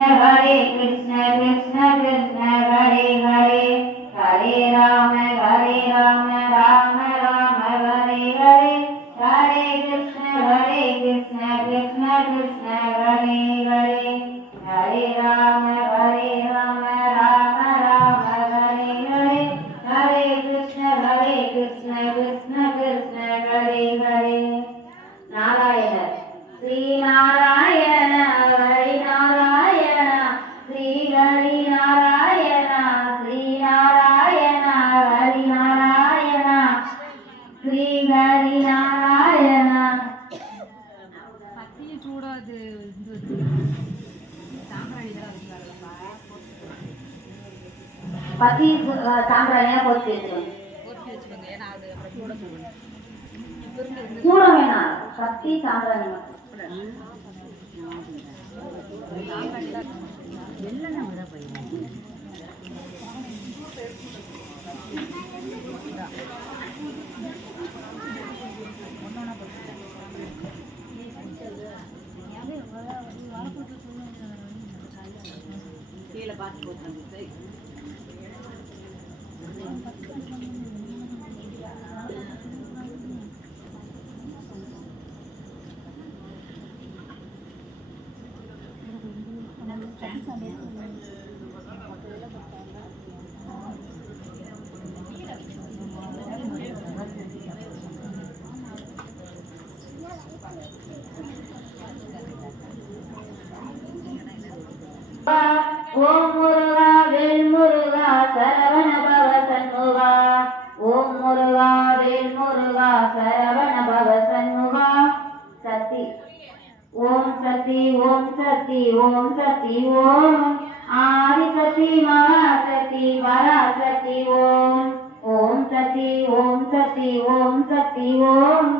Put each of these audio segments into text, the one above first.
Hare Krishna Krishna Krishna Hare Hare Hare Rama Rama Rama Hare Hare Hare Krishna Krishna Krishna Hare Hare Hare Rama Rama Rama Hare Hare Hare Krishna Krishna Krishna Hare Hare Narayana Sri Narayana Hari Narayana Sri Hari Narayana Sri Narayana Hari Narayana Sri Hari Narayana பத்திய சூடாது பத்தி சாம்பிராணியா போட்டு வச்சுக்கோங்க ஏன்னா அது அப்புறம் சூட சொல்லணும் சூட வேணாம் பத்தி சாம்பிராணி மட்டும் கீழே பார்த்து போட்டு ஓம் முருகா வேல் முருகா சரவண பவ சண்முகா ஓம் முருகா வேல் முருகா சரவண பவ சண்முகா சக்தி ஓம் சக்தி ஓம் சக்தி ஓம் சக்தி ஓம் ஆதி சக்தி மகா சக்தி பராசக்தி ஓம் ஓம் சக்தி ஓம் சக்தி ஓம் சக்தி ஓம்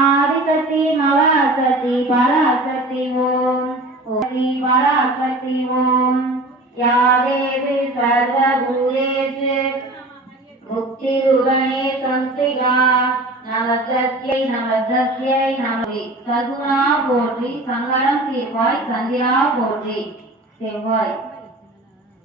ஆதி சக்தி மகா சக்தி பராசக்தி ஓம் பராசக்தி ஓம் या देवी सर्वभूतेषु मुक्तिरूपिणी संस्थिता நமஸ்தஸ்யை நமவி சகுணா போற்றி சங்கடம் தீர்வாய் சந்திரா போற்றி செவ்வாய்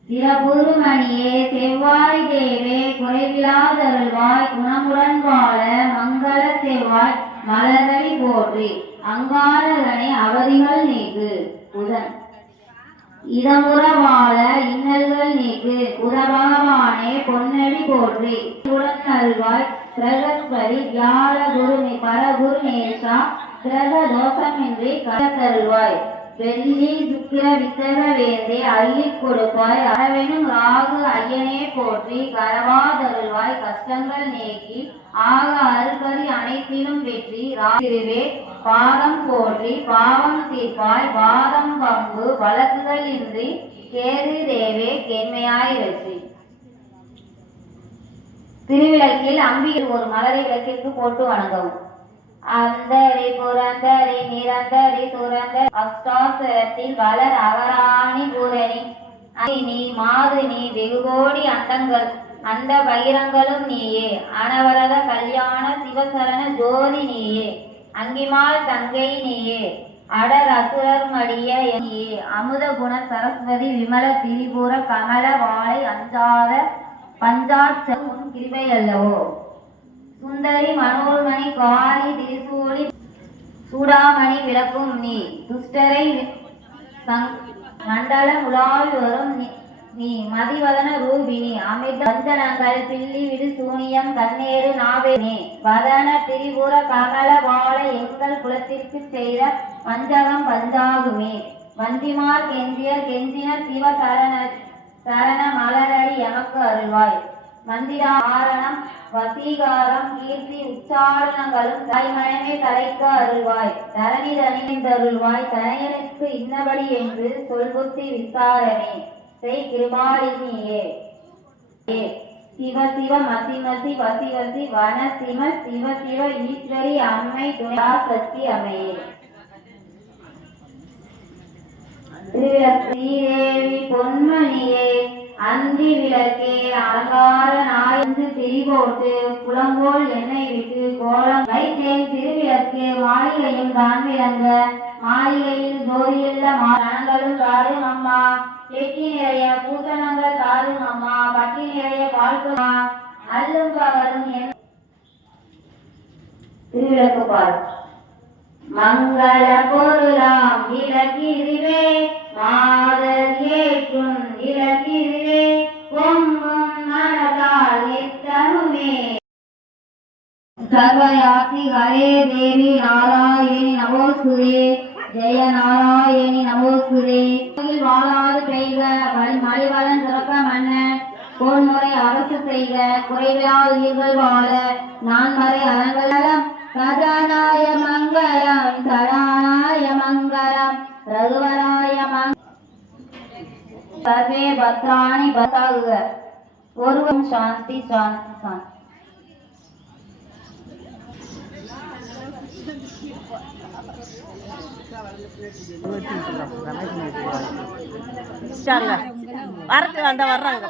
சிறபுருமணியே செவ்வாய் தேவே குறைவில்லாதருள்வாய் குணமுடன் வாழ மங்கள செவ்வாய் மலர்களை போற்றி அங்காரகனை அவதிகள் நீக்கு புதன் இதமுற வாழ இன்னல்கள் நீக்கு புதபகவானே பொன்னடி போற்றி உடன் நல்வாய் பிரகஸ்பதி வியாழ குரு பரகுரு நேசா கிரக தோஷமின்றி கருவாய் வெள்ளி சுக்கிர வித்தக வேந்தே அள்ளி கொடுப்பாய் அரவெனும் ராகு ஐயனே போற்றி கரவாதருள்வாய் கஷ்டங்கள் நீக்கி ஆக அருள்பதி அனைத்திலும் வெற்றி ராதிருவே பாதம் போற்றி பாவம் தீர்ப்பாய் வாதம் பங்கு வழக்குகள் இன்றி கேது தேவே கேண்மையாய் ரசி திருவிளக்கில் அம்பிகை ஒரு மலரை விளக்கிற்கு போட்டு வணங்கவும் அந்தரி புரந்தரி நிரந்தரி துறந்த அஷ்டாசரத்தில் வளர் அவராணி பூரணி நீ மாது நீ வெகுகோடி அண்டங்கள் அந்த பகிரங்களும் நீயே அனவரத கல்யாண சிவசரண ஜோதி நீயே அங்கிமால் தங்கை நீயே அடர் அசுரர் மடிய நீயே அமுத குண சரஸ்வதி விமல திரிபுர கமல வாழை அஞ்சாத பஞ்சாட்ச உன் கிருபை அல்லவோ சுந்தரி மனோன்மணி காளி திரிசூலி சூடாமணி விளக்கும் நீ துஷ்டரை மண்டலம் உலாவி வரும் நீ மதிவதன ரூபிணி அமிர்த வஞ்சனங்கள் பில்லி விடு சூனியம் கண்ணேறு நாவே வதன திரிபுர கமல வாழை எங்கள் குலத்திற்கு செய்த பஞ்சகம் பஞ்சாகுமே வந்திமார் கெஞ்சின சிவ சரண மலரடி எமக்கு அருள்வாய் மந்திராரணம் வசீகாரம் கீர்த்தி உச்சாரணங்களும் தாய்மனமே தலைக்க அருள்வாய் தரணி தனிந்தருள்வாய் தனையனுக்கு இன்னபடி என்று சொல்புத்தி விசாரணே செய் கிருபாலினியே சிவ சிவ மசி மசி வசி வசி வன சிவ சிவ சிவ ஈஸ்வரி அம்மை துணா சக்தி அம்மையே ஸ்ரீதேவி பொன்மணியே அந்தி விளக்கே அலங்கார நாயந்து திரிபோட்டு குளம்போல் எண்ணெய் விட்டு கோலம் வைத்தேன் திருவிளக்கு மாளிகையும் தான் விளங்க மாளிகையில் ஜோதியுள்ள மரங்களும் தாரும் அம்மா. பெட்டி நிறைய பூசணங்கள் தாரும் அம்மா. பட்டி நிறைய பால்குமா அல்லும் பகலும் திருவிளக்கு பால். மங்கள பொருளாம் விளக்கிதுவே மாதர் ஏற்றும் விளக்கிதுவே பொங்கும் மனதால் எத்தனுமே. சர்வயாத்ரி ஹரே தேவி நாராயணி நமோஸ்துதே ஜெய நாராயணி நமோஸ்துதே. வாழாது பெய்க மலிவளன் சிறக்க மன்னன் கோன்முறை அரசு செய்க குறைவிலாத உயிர்கள் வாழ நான்மறை அலங்கலம். கஜானாய மங்களம் சரணாய மங்களம் ரகுவராய சர்வே பத்ராணி பதாகுக. ஒருவம் சாந்தி சாந்தி சாந்தி. வரட்டு அந்த வர்றாங்க.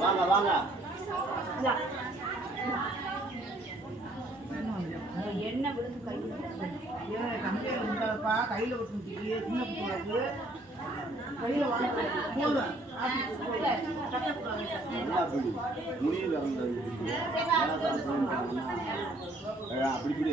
வாங்க வாங்க. என்ன விழுந்து கையில கையில அப்படி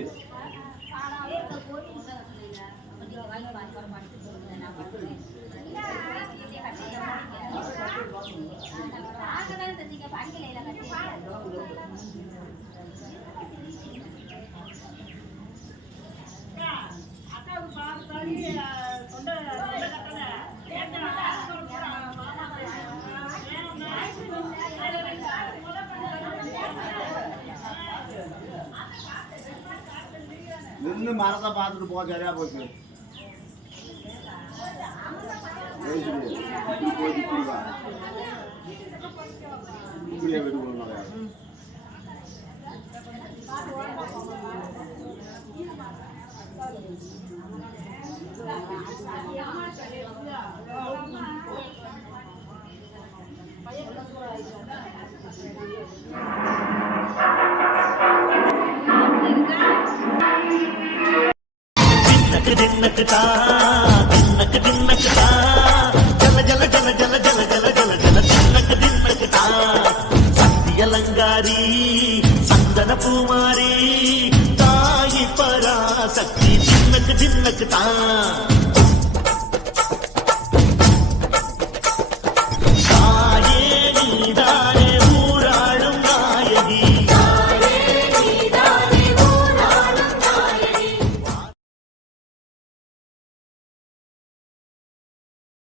நின்று மரத்தை பார்த்துட்டு போக சரியா போச்சு. இப்படியே வீட்டு போகணும். दिनकता दिनकता जल जल जल जल जल जल जल जल दिनकता सत्यलंगारी संदन कुमारी ताई पराशक्ति दिनकता